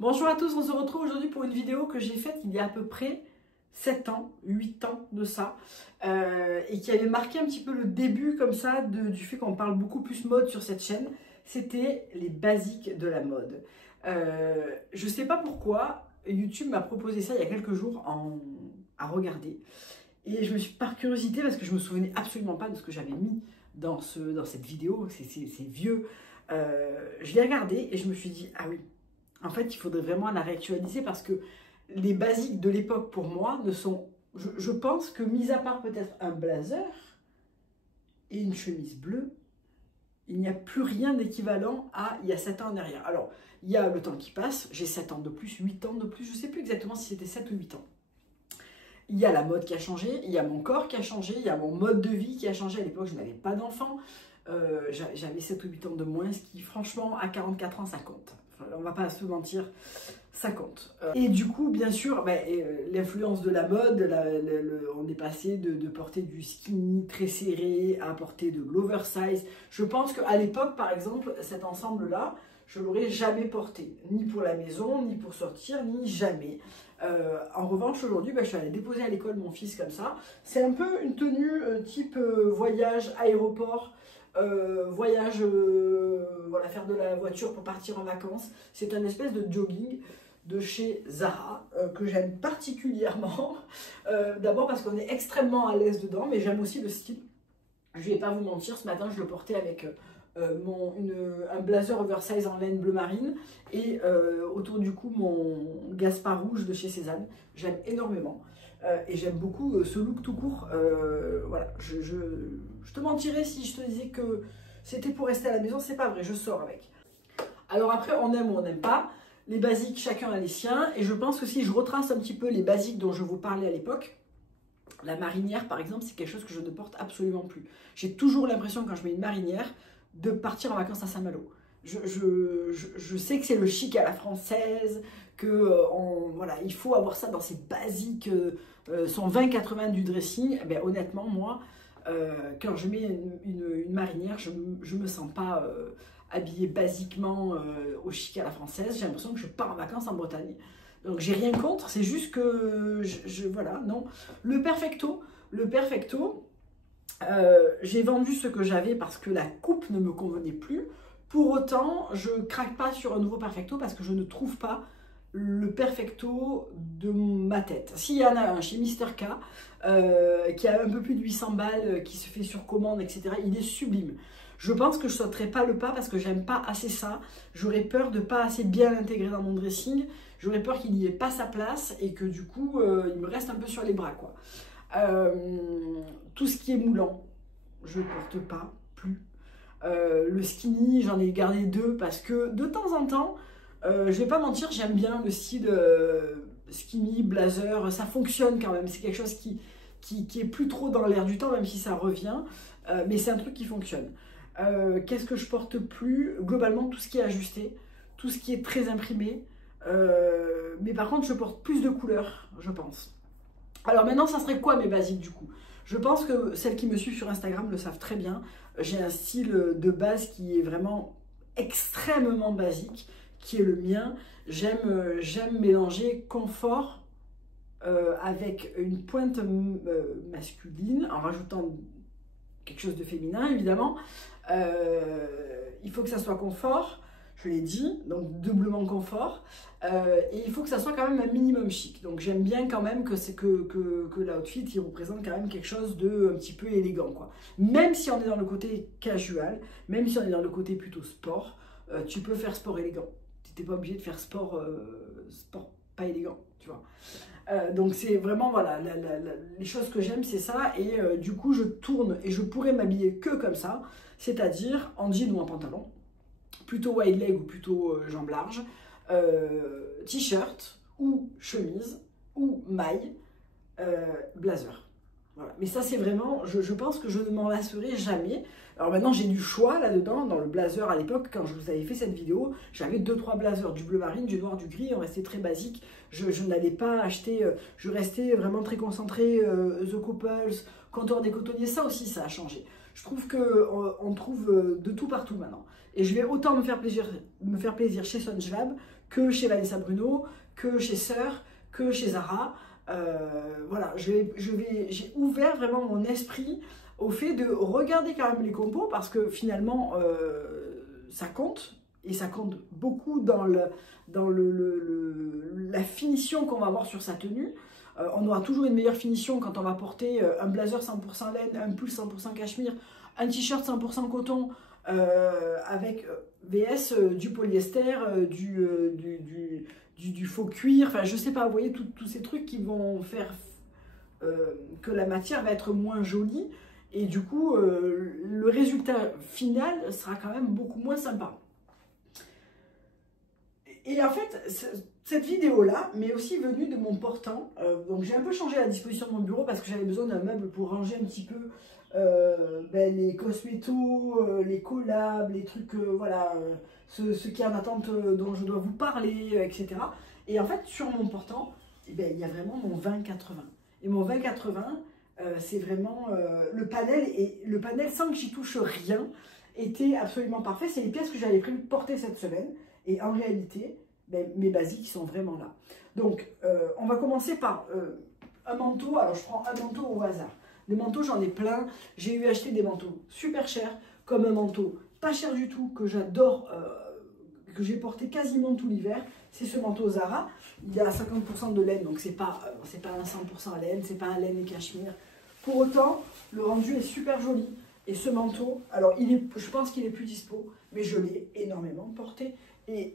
Bonjour à tous, on se retrouve aujourd'hui pour une vidéo que j'ai faite il y a à peu près 7 ans, 8 ans de ça, et qui avait marqué un petit peu le début comme ça du fait qu'on parle beaucoup plus mode sur cette chaîne. C'était les basiques de la mode. Je sais pas pourquoi, YouTube m'a proposé ça il y a quelques jours à regarder. Et je me suis par curiosité, parce que je me souvenais absolument pas de ce que j'avais mis dans cette vidéo, c'est vieux, je l'ai regardé et je me suis dit, ah oui, en fait, il faudrait vraiment la réactualiser parce que les basiques de l'époque, pour moi, ne sont... Je pense que, mis à part peut-être un blazer et une chemise bleue, il n'y a plus rien d'équivalent à il y a 7 ans en arrière. Alors, il y a le temps qui passe, j'ai 7 ans de plus, 8 ans de plus, je ne sais plus exactement si c'était 7 ou 8 ans. Il y a la mode qui a changé, il y a mon corps qui a changé, il y a mon mode de vie qui a changé. À l'époque, je n'avais pas d'enfant, j'avais 7 ou 8 ans de moins, ce qui, franchement, à 44 ans, ça compte. On ne va pas se mentir, ça compte. Et du coup, bien sûr, l'influence de la mode, on est passé de porter du skinny très serré à porter de l'oversize. Je pense qu'à l'époque, par exemple, cet ensemble-là, je ne l'aurais jamais porté, ni pour la maison, ni pour sortir, ni jamais. En revanche, aujourd'hui, je suis allée déposer à l'école mon fils comme ça. C'est un peu une tenue type voyage, aéroport, voyage, voilà, faire de la voiture pour partir en vacances. C'est un espèce de jogging de chez Zara que j'aime particulièrement. D'abord parce qu'on est extrêmement à l'aise dedans, mais j'aime aussi le style. Je ne vais pas vous mentir, ce matin je le portais avec un blazer oversize en laine bleu marine et autour du cou mon Gaspard rouge de chez Cézanne. J'aime énormément. Et j'aime beaucoup ce look tout court. Voilà, je te mentirais si je te disais que c'était pour rester à la maison, c'est pas vrai, je sors avec. Alors après, on aime ou on n'aime pas. Les basiques, chacun a les siens. Et je pense que si je retrace un petit peu les basiques dont je vous parlais à l'époque, la marinière par exemple, c'est quelque chose que je ne porte absolument plus. J'ai toujours l'impression quand je mets une marinière de partir en vacances à Saint-Malo. Je sais que c'est le chic à la française, que voilà, il faut avoir ça dans ces basiques, son 20-80 du dressing. Eh bien, honnêtement, moi, quand je mets une marinière, je ne me sens pas habillée basiquement au chic à la française. J'ai l'impression que je pars en vacances en Bretagne. Donc j'ai rien contre, c'est juste que, voilà, non. Le perfecto, j'ai vendu ce que j'avais parce que la coupe ne me convenait plus. Pour autant, je ne craque pas sur un nouveau perfecto parce que je ne trouve pas le perfecto de ma tête. S'il y en a un chez Mister K, qui a un peu plus de 800 balles, qui se fait sur commande, etc., il est sublime. Je pense que je ne sauterai pas le pas parce que j'aime pas assez ça. J'aurais peur de ne pas assez bien l'intégrer dans mon dressing. J'aurais peur qu'il n'y ait pas sa place et que du coup, il me reste un peu sur les bras, quoi. Tout ce qui est moulant, je ne porte pas plus. Le skinny, j'en ai gardé 2 parce que de temps en temps, je vais pas mentir, j'aime bien le style skinny, blazer, ça fonctionne quand même. C'est quelque chose qui est plus trop dans l'air du temps, même si ça revient, mais c'est un truc qui fonctionne. Qu'est-ce que je porte plus? Globalement, tout ce qui est ajusté, tout ce qui est très imprimé, mais par contre, je porte plus de couleurs, je pense. Alors maintenant, ça serait quoi mes basiques du coup? Je pense que celles qui me suivent sur Instagram le savent très bien. J'ai un style de base qui est vraiment extrêmement basique, qui est le mien. J'aime mélanger confort avec une pointe masculine, en rajoutant quelque chose de féminin évidemment. Il faut que ça soit confort, je l'ai dit, donc doublement confort, et il faut que ça soit quand même un minimum chic. Donc j'aime bien quand même que l'outfit il représente quand même quelque chose de un petit peu élégant, quoi. Même si on est dans le côté casual, même si on est dans le côté plutôt sport, tu peux faire sport élégant. Tu n'es pas obligé de faire sport pas élégant, tu vois. Donc c'est vraiment, voilà, les choses que j'aime c'est ça, et du coup je tourne et je pourrais m'habiller que comme ça, c'est-à-dire en jean ou en pantalon, plutôt wide leg ou plutôt jambes larges, t-shirt ou chemise ou maille, blazer. Voilà. Mais ça c'est vraiment, je pense que je ne m'en lasserai jamais. Alors maintenant j'ai du choix là-dedans, dans le blazer à l'époque, quand je vous avais fait cette vidéo, j'avais 2-3 blazers, du bleu marine, du noir, du gris, on restait très basique. Je n'allais pas acheter, je restais vraiment très concentrée, The Couples, Contour des cotonniers, ça aussi ça a changé. Je trouve qu'on trouve de tout partout maintenant. Et je vais autant me faire plaisir chez Songelab que chez Vanessa Bruno, que chez Sœur, que chez Zara. Voilà, j'ai ouvert vraiment mon esprit au fait de regarder quand même les compos parce que finalement ça compte et ça compte beaucoup dans la finition qu'on va avoir sur sa tenue. On aura toujours une meilleure finition quand on va porter un blazer 100% laine, un pull 100% cachemire, un t-shirt 100% coton avec VS du polyester, du faux cuir, enfin je sais pas, vous voyez tous ces trucs qui vont faire que la matière va être moins jolie et du coup le résultat final sera quand même beaucoup moins sympa. Et en fait, cette vidéo-là m'est aussi venue de mon portant. Donc j'ai un peu changé la disposition de mon bureau parce que j'avais besoin d'un meuble pour ranger un petit peu les cosmétos, les collabs, les trucs, voilà, ce qui est en attente dont je dois vous parler, etc. Et en fait, sur mon portant, eh ben, il y a vraiment mon 20-80. Et mon 20-80, c'est vraiment le panel, sans que j'y touche rien, était absolument parfait. C'est les pièces que j'avais prévu de porter cette semaine. Et en réalité, ben, mes basiques sont vraiment là. Donc, on va commencer par un manteau. Alors, je prends un manteau au hasard. Des manteaux, j'en ai plein. J'ai eu acheté des manteaux super chers, comme un manteau pas cher du tout, que j'adore, que j'ai porté quasiment tout l'hiver. C'est ce manteau Zara. Il y a 50% de laine, donc c'est pas un 100% laine, c'est pas un laine et cachemire. Pour autant, le rendu est super joli. Et ce manteau, alors je pense qu'il est plus dispo, mais je l'ai énormément porté. Et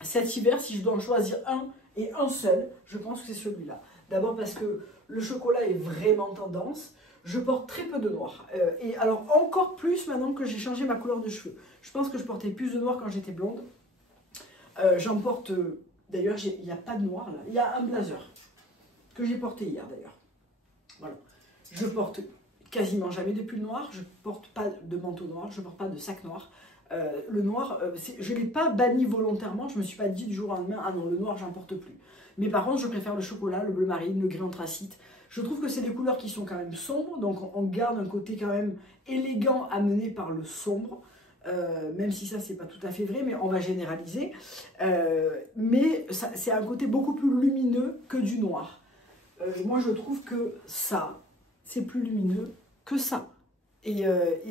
cet hiver, si je dois en choisir un et un seul, je pense que c'est celui-là. D'abord parce que le chocolat est vraiment tendance. Je porte très peu de noir. Et alors encore plus maintenant que j'ai changé ma couleur de cheveux. Je pense que je portais plus de noir quand j'étais blonde. J'en porte, d'ailleurs, il n'y a pas de noir là. Il y a un blazer que j'ai porté hier d'ailleurs. Voilà. Je porte quasiment jamais de pull noir. Je ne porte pas de manteau noir. Je ne porte pas de sac noir. Le noir, je ne l'ai pas banni volontairement. Je ne me suis pas dit du jour au lendemain, ah non, le noir, j'en porte plus. Mais par contre, je préfère le chocolat, le bleu marine, le gris anthracite. Je trouve que c'est des couleurs qui sont quand même sombres. Donc on garde un côté quand même élégant amené par le sombre. Même si ça, c'est pas tout à fait vrai, mais on va généraliser. Mais c'est un côté beaucoup plus lumineux que du noir. Moi, je trouve que ça, c'est plus lumineux que ça. Et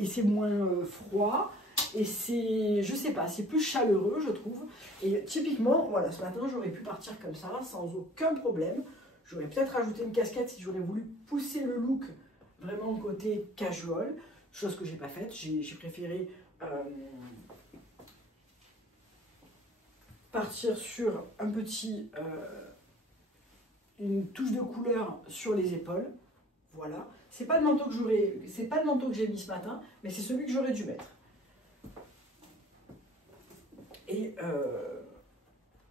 c'est moins froid. Et c'est, je sais pas, c'est plus chaleureux, je trouve. Et typiquement, voilà, ce matin, j'aurais pu partir comme ça, sans aucun problème. J'aurais peut-être rajouté une casquette si j'aurais voulu pousser le look vraiment côté casual. Chose que j'ai pas faite. J'ai préféré partir sur un petit, une touche de couleur sur les épaules. Voilà. C'est pas le manteau que j'ai mis ce matin, mais c'est celui que j'aurais dû mettre. Et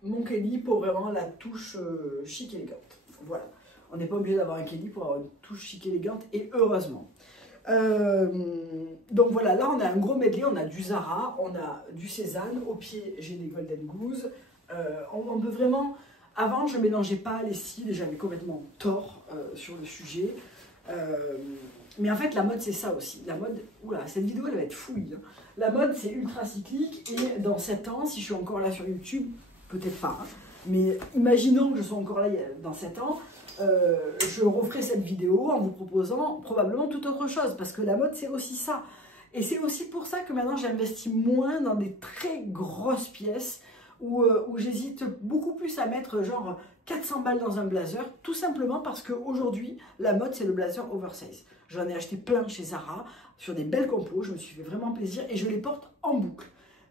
mon Kelly pour vraiment la touche chic élégante. Voilà. On n'est pas obligé d'avoir un Kelly pour avoir une touche chic élégante, et heureusement. Donc voilà, là on a un gros medley, on a du Zara, on a du Cézanne, au pied j'ai des Golden Goose. On peut vraiment, avant je mélangeais pas les styles, j'avais complètement tort sur le sujet. Mais en fait la mode c'est ça aussi, la mode, oula, cette vidéo elle va être fouille, hein. La mode c'est ultra cyclique et dans 7 ans, si je suis encore là sur YouTube, peut-être pas, hein, mais imaginons que je sois encore là dans 7 ans, je referai cette vidéo en vous proposant probablement toute autre chose, parce que la mode c'est aussi ça. Et c'est aussi pour ça que maintenant j'investis moins dans des très grosses pièces, où j'hésite beaucoup plus à mettre genre 400 balles dans un blazer, tout simplement parce qu'aujourd'hui la mode c'est le blazer oversize. J'en ai acheté plein chez Zara, sur des belles compos, je me suis fait vraiment plaisir et je les porte en boucle.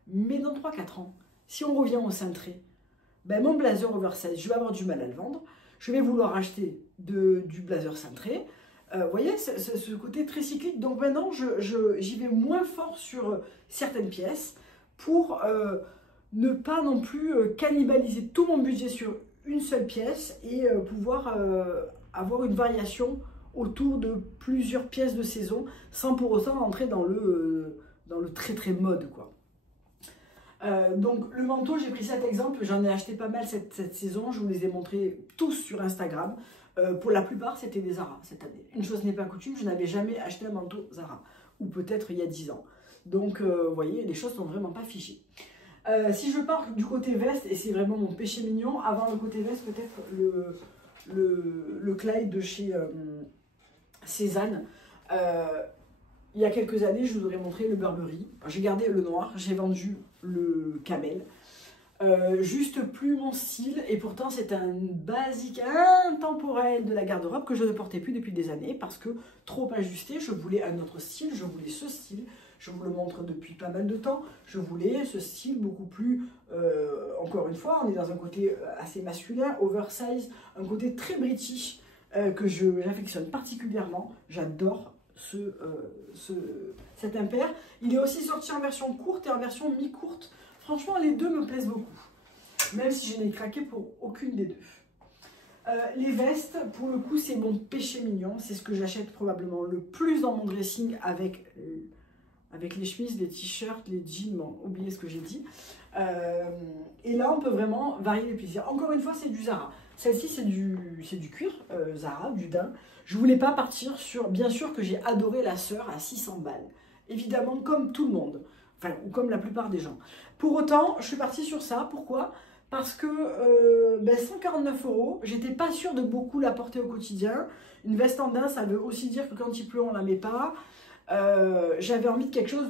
Mais dans 3-4 ans, si on revient au cintré, ben mon blazer oversize, je vais avoir du mal à le vendre. Je vais vouloir acheter du blazer cintré. Vous voyez, ce côté très cyclique. Donc maintenant, j'y vais moins fort sur certaines pièces pour ne pas non plus cannibaliser tout mon budget sur une seule pièce et pouvoir avoir une variation autour de plusieurs pièces de saison sans pour autant entrer dans le très très mode, quoi. Donc le manteau, j'ai pris cet exemple, j'en ai acheté pas mal cette saison, je vous les ai montrés tous sur Instagram. Pour la plupart c'était des Zara cette année. Une chose n'est pas coutume, je n'avais jamais acheté un manteau Zara. ou peut-être il y a 10 ans. Donc, vous voyez, les choses sont vraiment pas figées. Si je pars du côté veste, et c'est vraiment mon péché mignon, avant le côté veste, peut-être le Clyde de chez Cézanne. Il y a quelques années, je vous aurais montré le Burberry. J'ai gardé le noir, j'ai vendu le camel. Juste plus mon style, et pourtant c'est un basique intemporel de la garde-robe que je ne portais plus depuis des années parce que trop ajusté. Je voulais un autre style, je voulais ce style, je vous le montre depuis pas mal de temps. Je voulais ce style beaucoup plus, encore une fois, on est dans un côté assez masculin, oversize, un côté très british que j'affectionne particulièrement. J'adore cet impair. Il est aussi sorti en version courte et en version mi-courte. Franchement, les deux me plaisent beaucoup, même si je n'ai craqué pour aucune des deux. Les vestes, pour le coup, c'est mon péché mignon. C'est ce que j'achète probablement le plus dans mon dressing avec les chemises, les t-shirts, les jeans. Bon, oubliez ce que j'ai dit. Et là, on peut vraiment varier les plaisirs. Encore une fois, c'est du Zara. Celle-ci, c'est du cuir, Zara, du daim. Je ne voulais pas partir sur... Bien sûr que j'ai adoré la sœur à 600 balles. Évidemment, comme tout le monde. Enfin, ou comme la plupart des gens. Pour autant, je suis partie sur ça. Pourquoi? Parce que 149 €, j'étais pas sûre de beaucoup la porter au quotidien. Une veste en daim, ça veut aussi dire que quand il pleut, on la met pas. J'avais envie de quelque chose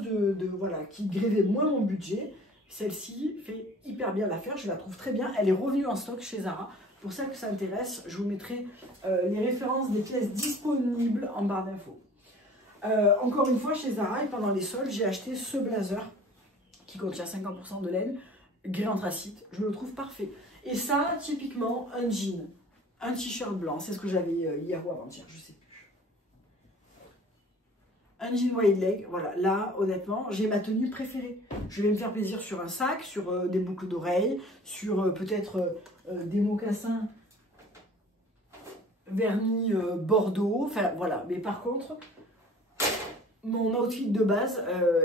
voilà, qui grévait moins mon budget. Celle-ci fait hyper bien l'affaire, je la trouve très bien. Elle est revenue en stock chez Zara. Pour ça que ça intéresse, je vous mettrai les références des pièces disponibles en barre d'infos. Encore une fois, chez Zara et pendant les soldes, j'ai acheté ce blazer qui contient 50% de laine, gris anthracite. Je le trouve parfait. Et ça, typiquement, un jean, un t-shirt blanc, c'est ce que j'avais hier ou avant-hier, je sais plus. Un jean wide leg, voilà. Là, honnêtement, j'ai ma tenue préférée. Je vais me faire plaisir sur un sac, sur des boucles d'oreilles, sur peut-être des mocassins vernis bordeaux. Enfin, voilà. Mais par contre... Mon outfit de base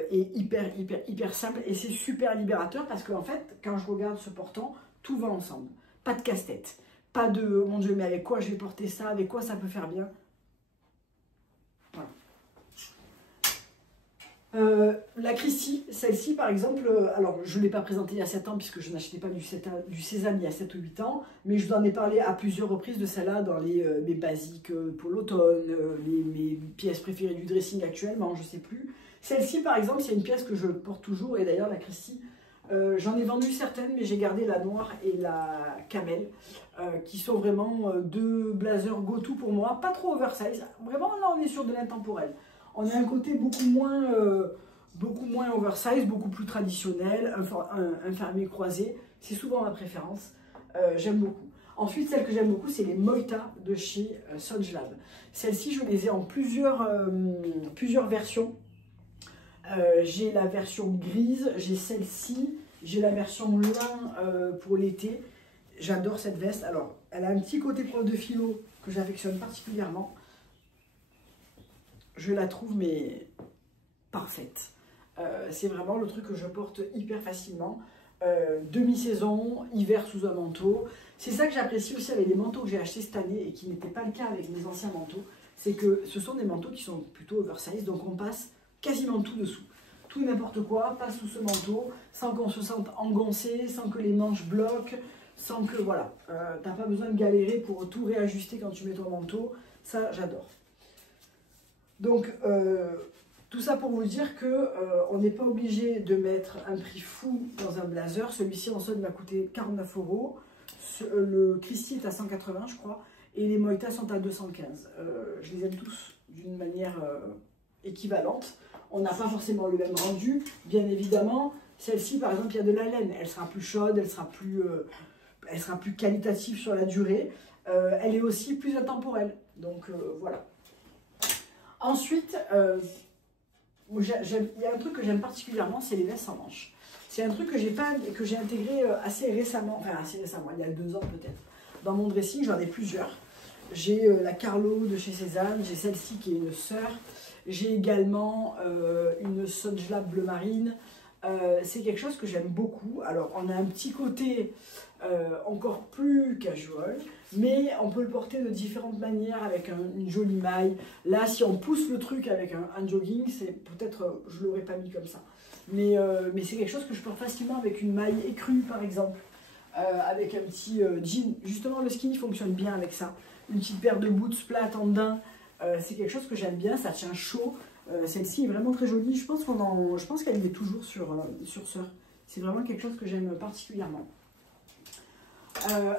est hyper simple et c'est super libérateur parce qu'en fait, quand je regarde ce portant, tout va ensemble. Pas de casse-tête. Pas de, oh mon Dieu, mais avec quoi je vais porter ça, avec quoi ça peut faire bien. Voilà. La Christie, celle-ci par exemple, alors je ne l'ai pas présentée il y a 7 ans puisque je n'achetais pas du Cézanne il y a 7 ou 8 ans, mais je vous en ai parlé à plusieurs reprises de celle-là dans mes basiques pour l'automne, mes pièces préférées du dressing actuellement, je ne sais plus. Celle-ci par exemple, c'est une pièce que je porte toujours et d'ailleurs la Christie, j'en ai vendu certaines mais j'ai gardé la noire et la camel qui sont vraiment deux blazers go-to pour moi, pas trop oversize, vraiment là on est sur de l'intemporel. On a un côté beaucoup moins oversize, beaucoup plus traditionnel, un fermé croisé. C'est souvent ma préférence. J'aime beaucoup. Ensuite, celle que j'aime beaucoup, c'est les Moïta de chez Songelab. Celles-ci, je les ai en plusieurs versions. J'ai la version grise, j'ai celle-ci, j'ai la version lin pour l'été. J'adore cette veste. Alors, elle a un petit côté prof de philo que j'affectionne particulièrement. Je la trouve mais parfaite. C'est vraiment le truc que je porte hyper facilement. Demi-saison, hiver sous un manteau. C'est ça que j'apprécie aussi avec les manteaux que j'ai achetés cette année et qui n'était pas le cas avec mes anciens manteaux. C'est que ce sont des manteaux qui sont plutôt oversize, donc on passe quasiment tout dessous. Tout et n'importe quoi passe sous ce manteau sans qu'on se sente engoncé, sans que les manches bloquent, sans que voilà. T'as pas besoin de galérer pour tout réajuster quand tu mets ton manteau. Ça, j'adore. Donc, tout ça pour vous dire que on n'est pas obligé de mettre un prix fou dans un blazer. Celui-ci en solde m'a coûté 49 €. Le Christie est à 180 je crois. Et les Moïta sont à 215. Je les aime tous d'une manière équivalente. On n'a pas forcément le même rendu, bien évidemment. Celle-ci, par exemple, il y a de la laine. Elle sera plus chaude, elle sera plus qualitative sur la durée. Elle est aussi plus intemporelle. Donc, voilà. Ensuite, il y a un truc que j'aime particulièrement, c'est les vestes sans manches. C'est un truc que j'ai intégré assez récemment, il y a 2 ans peut-être. Dans mon dressing, j'en ai plusieurs. J'ai la Carlo de chez Cézanne, j'ai celle-ci qui est une sœur. J'ai également une Songelab bleu marine. c'est quelque chose que j'aime beaucoup. Alors, on a un petit côté encore plus casual, mais on peut le porter de différentes manières avec une jolie maille. Là, si on pousse le truc avec un jogging, c'est peut-être, je ne l'aurais pas mis comme ça. Mais c'est quelque chose que je porte facilement avec une maille écrue, par exemple. Avec un petit jean. Justement, le skinny fonctionne bien avec ça. Une petite paire de boots plates en daim. C'est quelque chose que j'aime bien, ça tient chaud. Celle-ci est vraiment très jolie. Je pense qu'elle y est toujours sur Sœur. C'est vraiment quelque chose que j'aime particulièrement.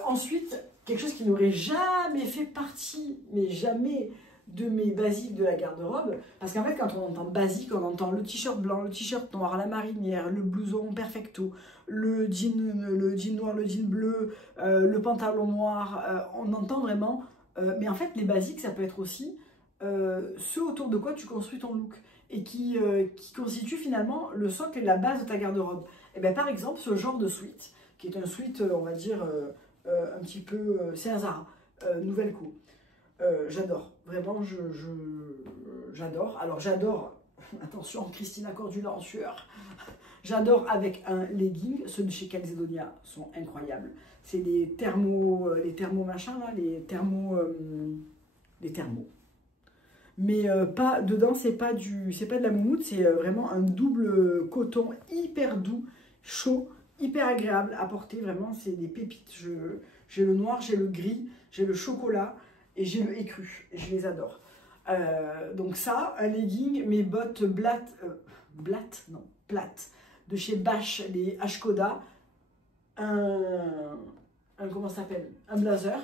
Ensuite, quelque chose qui n'aurait jamais fait partie, mais jamais de mes basiques de la garde-robe. Parce qu'en fait, quand on entend basique, on entend le t-shirt blanc, le t-shirt noir à la marinière, le blouson perfecto, le jean noir, le jean bleu, le pantalon noir. On entend vraiment... mais en fait, les basiques, ça peut être aussi ce autour de quoi tu construis ton look et qui constitue finalement le socle et la base de ta garde-robe. Et bien, par exemple, ce genre de sweat, qui est un sweat, on va dire, un petit peu... c'est un Zara, nouvelle co. J'adore, vraiment, j'adore. Alors, j'adore, attention, Christina Cordula en sueur. J'adore avec un legging. Ceux de chez Calzedonia sont incroyables. C'est les thermos machin là, les thermos. Mais pas dedans, c'est pas de la moumoute, c'est vraiment un double coton hyper doux, chaud, hyper agréable à porter. Vraiment, c'est des pépites. J'ai le noir, j'ai le gris, j'ai le chocolat et j'ai le écru. Et je les adore. Donc ça, un legging, mes bottes plates de chez Bash, les Ashkoda, comment ça s'appelle, un blazer.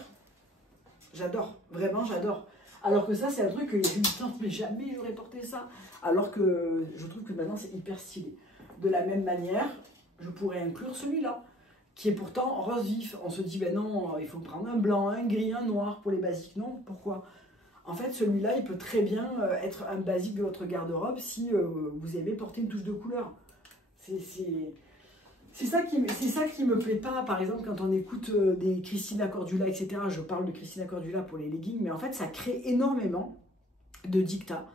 J'adore, vraiment j'adore. Alors que ça, c'est un truc que j'ai eu le temps, mais jamais j'aurais porté ça. Alors que je trouve que maintenant, c'est hyper stylé. De la même manière, je pourrais inclure celui-là, qui est pourtant rose vif. On se dit, ben non, il faut prendre un blanc, un gris, un noir pour les basiques. Non, pourquoi? En fait, celui-là, il peut très bien être un basique de votre garde-robe si vous avez porté une touche de couleur. C'est ça qui me plaît pas, par exemple, quand on écoute des Christina Cordula, etc. Je parle de Christina Cordula pour les leggings, mais en fait, ça crée énormément de dictats,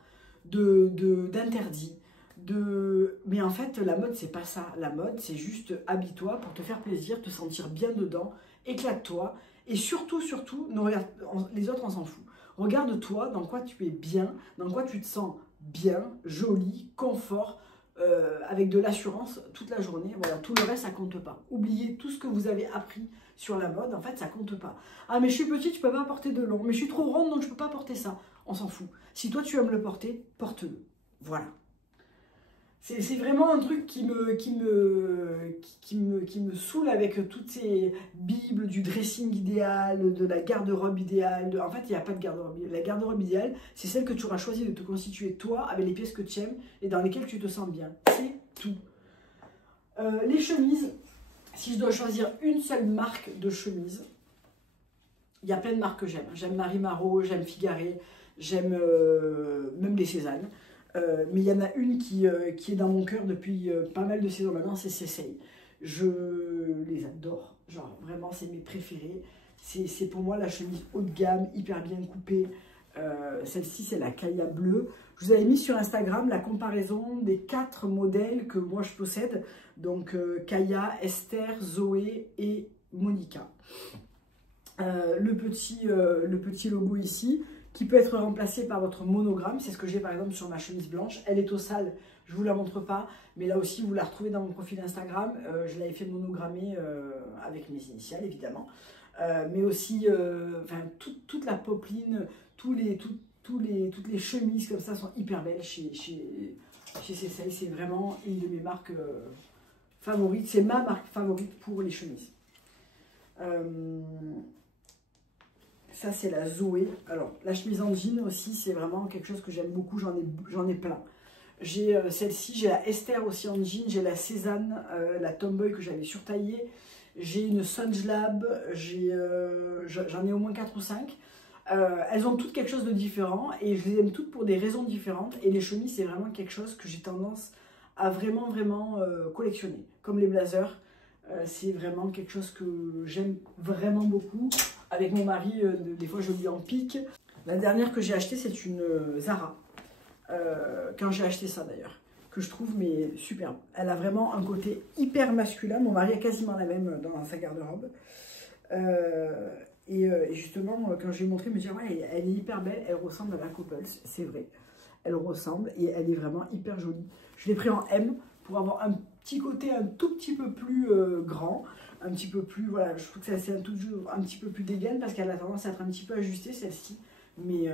d'interdits. Mais en fait, la mode, c'est pas ça. La mode, c'est juste habille-toi pour te faire plaisir, te sentir bien dedans, éclate-toi. Et surtout, les autres, on s'en fout. Regarde-toi dans quoi tu es bien, dans quoi tu te sens bien, joli, confort, avec de l'assurance toute la journée. Voilà, tout le reste, ça compte pas. Oubliez tout ce que vous avez appris sur la mode, en fait, ça compte pas. Ah, mais je suis petite, je peux pas porter de long. Mais je suis trop ronde, donc je peux pas porter ça. On s'en fout. Si toi, tu aimes le porter, porte-le. Voilà. C'est vraiment un truc qui me saoule avec toutes ces bibles du dressing idéal, de la garde-robe idéale. En fait, il n'y a pas de garde-robe. La garde-robe idéale, c'est celle que tu auras choisi de te constituer toi, avec les pièces que tu aimes et dans lesquelles tu te sens bien. C'est tout. Les chemises, si je dois choisir une seule marque de chemise, il y a plein de marques que j'aime. J'aime Marie Marot, j'aime Figaré, j'aime même les Cézanne. Mais il y en a une qui est dans mon cœur depuis pas mal de saisons maintenant, c'est Cécile. Je les adore, genre vraiment c'est mes préférés. C'est pour moi la chemise haut de gamme, hyper bien coupée. Celle-ci c'est la Kaya bleue. Je vous avais mis sur Instagram la comparaison des 4 modèles que moi je possède. Donc Kaya, Esther, Zoé et Monica. Le petit logo ici, qui peut être remplacé par votre monogramme. C'est ce que j'ai par exemple sur ma chemise blanche. Elle est au sale, je ne vous la montre pas, mais là aussi vous la retrouvez dans mon profil Instagram. Je l'avais fait monogrammer avec mes initiales évidemment. Mais aussi toute la popeline, toutes les chemises comme ça sont hyper belles chez Cécile. C'est vraiment une de mes marques favorites. C'est ma marque favorite pour les chemises. Ça, c'est la Zoé. Alors, la chemise en jean aussi, c'est vraiment quelque chose que j'aime beaucoup. J'en ai plein. J'ai celle-ci, j'ai la Esther aussi en jean, j'ai la Cézanne, la Tomboy que j'avais surtaillée. J'ai une Sunjlab, j'en ai au moins 4 ou 5. Elles ont toutes quelque chose de différent et je les aime toutes pour des raisons différentes. Et les chemises, c'est vraiment quelque chose que j'ai tendance à vraiment collectionner. Comme les blazers, c'est vraiment quelque chose que j'aime vraiment beaucoup. Avec mon mari, des fois je lui en pique. La dernière que j'ai achetée, c'est une Zara. Quand j'ai acheté ça d'ailleurs, que je trouve mais superbe. Elle a vraiment un côté hyper masculin. Mon mari a quasiment la même dans sa garde-robe. Et justement, quand je lui ai montré, il me dit ouais, elle est hyper belle, elle ressemble à la Couples, c'est vrai. Elle ressemble et elle est vraiment hyper jolie. Je l'ai pris en M pour avoir un petit côté un tout petit peu plus grand, un petit peu plus, voilà, je trouve que c'est un petit peu plus dégaine parce qu'elle a tendance à être un petit peu ajustée celle-ci, mais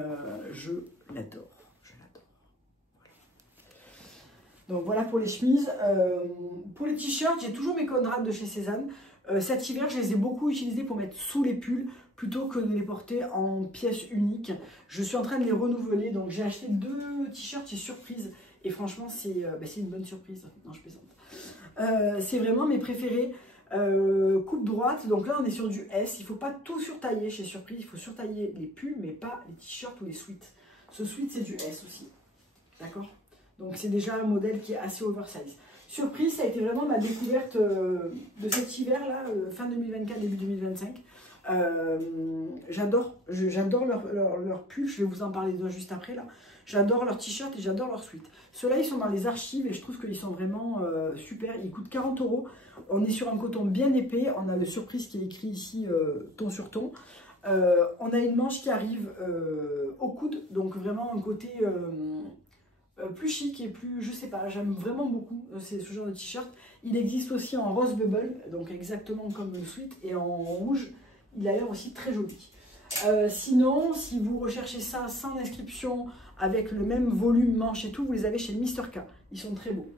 je l'adore, je l'adore. Donc voilà pour les chemises. Pour les t-shirts, j'ai toujours mes Conrad de chez Cézanne. Cet hiver, je les ai beaucoup utilisés pour mettre sous les pulls plutôt que de les porter en pièces uniques. Je suis en train de les renouveler, donc j'ai acheté 2 t-shirts chez Surprise. Et franchement, c'est une bonne surprise. Non, je plaisante. C'est vraiment mes préférés. Coupe droite, donc là on est sur du S. Il ne faut pas tout surtailler chez Surprise. Il faut surtailler les pulls, mais pas les t-shirts ou les sweats. Ce sweat, c'est du S aussi. D'accord? Donc c'est déjà un modèle qui est assez oversize. Surprise, ça a été vraiment ma découverte de cet hiver-là, fin 2024, début 2025. J'adore leur pull, je vais vous en parler juste après là. J'adore leurs t-shirts et j'adore leurs sweats. Ceux-là, ils sont dans les archives et je trouve qu'ils sont vraiment super. Ils coûtent 40 €. On est sur un coton bien épais. On a le Surprise qui est écrit ici, ton sur ton. On a une manche qui arrive au coude, donc vraiment un côté plus chic et plus, je sais pas, j'aime vraiment beaucoup ce genre de t-shirt. Il existe aussi en rose bubble, donc exactement comme le sweat, et en rouge, il a l'air aussi très joli. Sinon, si vous recherchez ça sans inscription, avec le même volume manche et tout, vous les avez chez Mr K. Ils sont très beaux.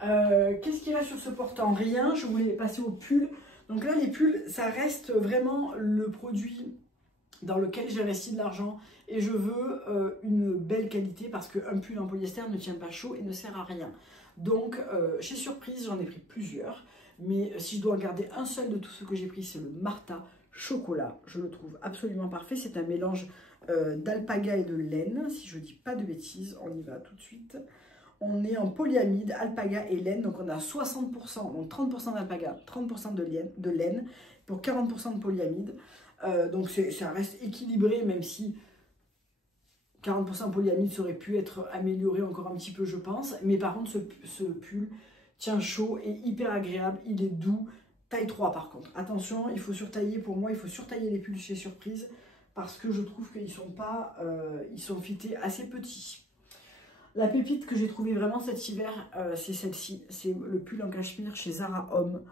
Qu'est-ce qu'il y a sur ce portant? Rien, je voulais passer au pull. Donc là, les pulls, ça reste vraiment le produit dans lequel j'ai investi de l'argent et je veux une belle qualité parce qu'un pull en polyester ne tient pas chaud et ne sert à rien. Donc, chez Surprise, j'en ai pris plusieurs. Mais si je dois en garder un seul de tout ce que j'ai pris, c'est le Martha chocolat. Je le trouve absolument parfait. C'est un mélange d'alpaga et de laine. Si je ne dis pas de bêtises, on y va tout de suite. On est en polyamide, alpaga et laine. Donc on a 60%, donc 30% d'alpaga, 30% de laine pour 40% de polyamide. Donc ça reste équilibré, même si 40% de polyamide, ça aurait pu être amélioré encore un petit peu, je pense. Mais par contre, ce pull tient chaud et hyper agréable. Il est doux. Taille 3 par contre. Attention, il faut surtailler. Pour moi, il faut surtailler les pulls chez Surprise parce que je trouve qu'ils sont pas, ils sont fités assez petits. La pépite que j'ai trouvée vraiment cet hiver, c'est celle-ci. C'est le pull en cachemire chez Zara Homme.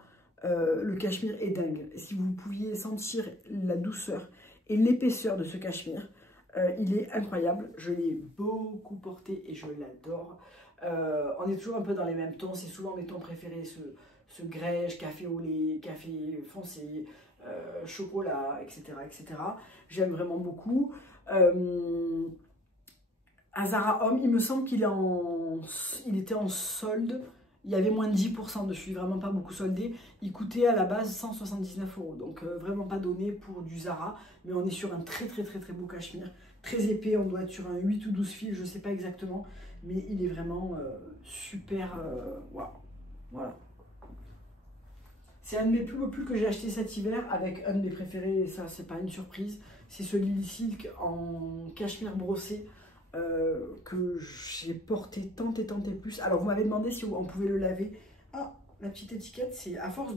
Le cachemire est dingue. Si vous pouviez sentir la douceur et l'épaisseur de ce cachemire, il est incroyable. Je l'ai beaucoup porté et je l'adore. On est toujours un peu dans les mêmes tons. C'est souvent mes tons préférés. Ce grège, café au lait, café foncé, chocolat, etc. etc. J'aime vraiment beaucoup. À Zara Homme, il me semble qu'il était en solde. Il y avait moins de 10% dessus, vraiment pas beaucoup soldé. Il coûtait à la base 179 €. Donc vraiment pas donné pour du Zara. Mais on est sur un très beau cachemire. Très épais, on doit être sur un 8 ou 12 fils, je ne sais pas exactement. Mais il est vraiment super. Waouh. Voilà. C'est un de mes plus beaux pulls que j'ai acheté cet hiver avec un de mes préférés. Et ça, c'est pas une surprise. C'est ce Lily Silk en cachemire brossé. Que j'ai porté tant et plus. Alors vous m'avez demandé si on pouvait le laver. Ah, la petite étiquette, c'est à force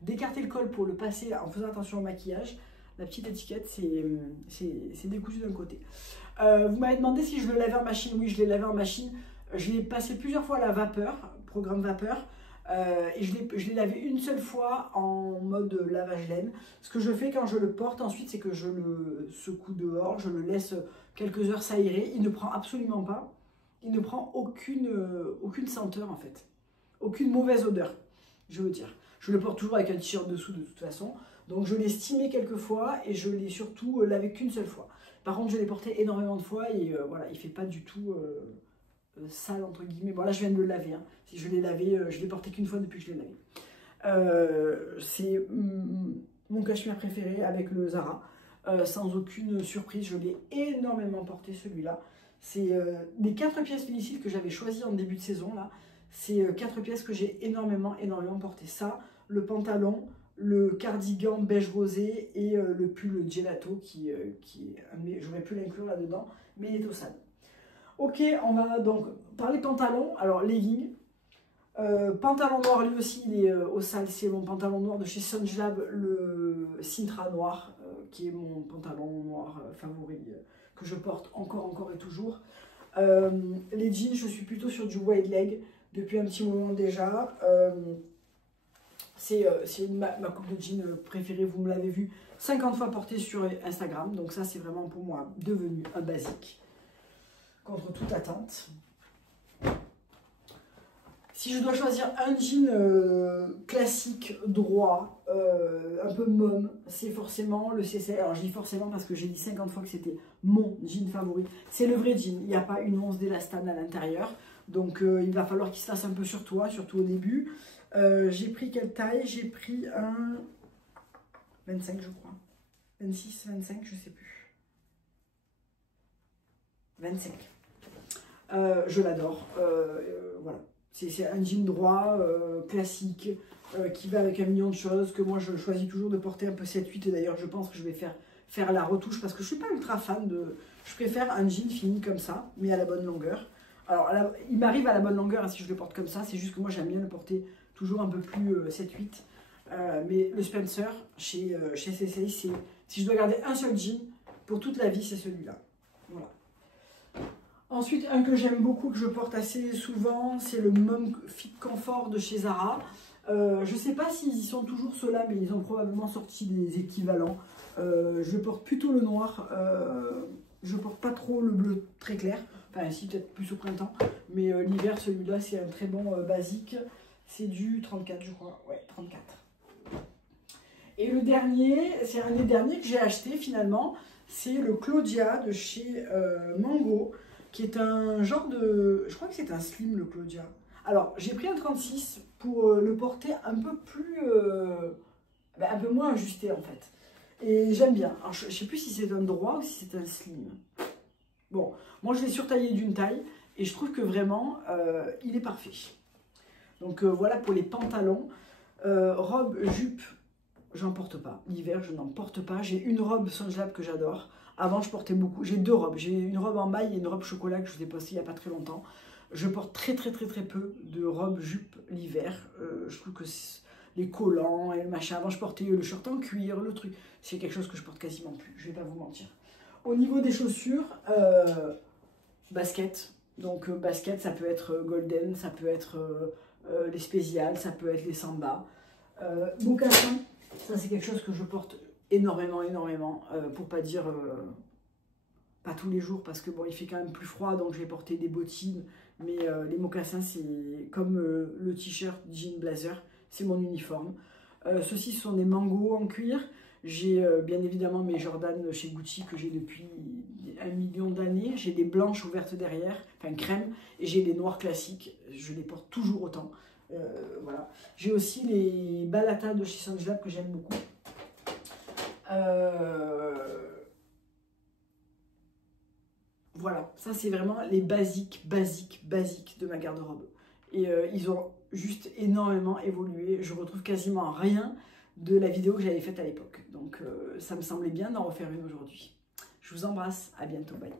d'écarter le col pour le passer en faisant attention au maquillage. La petite étiquette, c'est décousu d'un côté. Vous m'avez demandé si je le lavais en machine. Oui, je l'ai lavé en machine. Je l'ai passé plusieurs fois à la vapeur, programme vapeur. Et je l'ai lavé une seule fois en mode lavage laine. Ce que je fais quand je le porte ensuite, c'est que je le secoue dehors, je le laisse quelques heures s'aérer. Il ne prend absolument pas, il ne prend aucune senteur en fait, aucune mauvaise odeur, je veux dire. Je le porte toujours avec un t-shirt dessous de toute façon. Donc je l'ai stimé quelques fois et je l'ai surtout lavé qu'une seule fois. Par contre, je l'ai porté énormément de fois et voilà, il ne fait pas du tout sale entre guillemets. Bon là, je viens de le laver. Hein. Si je l'ai lavé, je l'ai porté qu'une fois depuis que je l'ai lavé. C'est mon cachemire préféré avec le Zara. Sans aucune surprise, je l'ai énormément porté celui-là. C'est des 4 pièces Lily que j'avais choisi en début de saison là. C'est 4 pièces que j'ai énormément porté. Ça, le pantalon, le cardigan beige rosé et le pull gelato qui est j'aurais pu l'inclure là-dedans, mais il est au sale. Ok, on va donc parler pantalon. Alors, legging. Pantalon noir, lui aussi, il est au sale. C'est mon pantalon noir de chez Sunjlab, le Sintra noir, qui est mon pantalon noir favori, que je porte encore et toujours. Les jeans, je suis plutôt sur du wide leg depuis un petit moment déjà. C'est ma coupe de jean préférée, vous me l'avez vu 50 fois portée sur Instagram. Donc ça, c'est vraiment pour moi devenu un basique, contre toute attente. Si je dois choisir un jean classique, droit, un peu môme, c'est forcément le CCL. Alors je dis forcément parce que j'ai dit 50 fois que c'était mon jean favori. C'est le vrai jean, il n'y a pas une once d'élastane à l'intérieur. Donc il va falloir qu'il se fasse un peu sur toi, surtout au début. J'ai pris quelle taille? J'ai pris un 25 je crois. 26, 25, je sais plus. 25. Je l'adore. Voilà. C'est un jean droit, classique, qui va avec un million de choses, que moi je choisis toujours de porter un peu 7-8. Et d'ailleurs, je pense que je vais faire la retouche parce que je ne suis pas ultra fan de... Je préfère un jean fini comme ça, mais à la bonne longueur. Alors, il m'arrive à la bonne longueur hein, si je le porte comme ça. C'est juste que moi, j'aime bien le porter toujours un peu plus 7-8. Mais le Spencer, chez CCI, si je dois garder un seul jean pour toute la vie, c'est celui-là. Voilà. Ensuite, un que j'aime beaucoup, que je porte assez souvent, c'est le Mom Fit Comfort de chez Zara. Je ne sais pas s'ils y sont toujours ceux-là, mais ils ont probablement sorti des équivalents. Je porte plutôt le noir, je porte pas trop le bleu très clair. Enfin, si, peut-être plus au printemps. Mais l'hiver, celui-là, c'est un très bon basique. C'est du 34, je crois. Ouais, 34. Et le dernier, c'est un des derniers que j'ai acheté finalement. C'est le Claudia de chez Mango, qui est un genre de... Je crois que c'est un slim, le Claudia. Alors, j'ai pris un 36 pour le porter un peu plus... un peu moins ajusté, en fait. Et j'aime bien. Alors, je ne sais plus si c'est un droit ou si c'est un slim. Bon, moi, je l'ai surtaillé d'une taille. Et je trouve que vraiment, il est parfait. Donc, voilà pour les pantalons. Robe, jupe, j'en porte pas. L'hiver, je n'en porte pas. J'ai une robe Sunjlab que j'adore. Avant, je portais beaucoup. J'ai deux robes. J'ai une robe en maille et une robe chocolat que je vous ai postée il n'y a pas très longtemps. Je porte très peu de robes jupe l'hiver. Je trouve que les collants et le machin. Avant, je portais le short en cuir, le truc. C'est quelque chose que je porte quasiment plus. Je vais pas vous mentir. Au niveau des chaussures, basket. Donc, basket, ça peut être golden, ça peut être les spéciales, ça peut être les samba. Mocassins, ça c'est quelque chose que je porte énormément, pour pas dire pas tous les jours parce que bon il fait quand même plus froid donc je vais porter des bottines, mais les mocassins c'est comme le t-shirt jean blazer, c'est mon uniforme. Ceux-ci sont des mangos en cuir. J'ai bien évidemment mes Jordan chez Gucci que j'ai depuis 1 million d'années. J'ai des blanches ouvertes derrière, enfin crème, et j'ai des noirs classiques. Je les porte toujours autant. Voilà. J'ai aussi les Balata de chez Sunjlab que j'aime beaucoup. Voilà, ça c'est vraiment les basiques de ma garde-robe. Et ils ont juste énormément évolué. Je retrouve quasiment rien de la vidéo que j'avais faite à l'époque. Donc ça me semblait bien d'en refaire une aujourd'hui. Je vous embrasse, à bientôt, bye.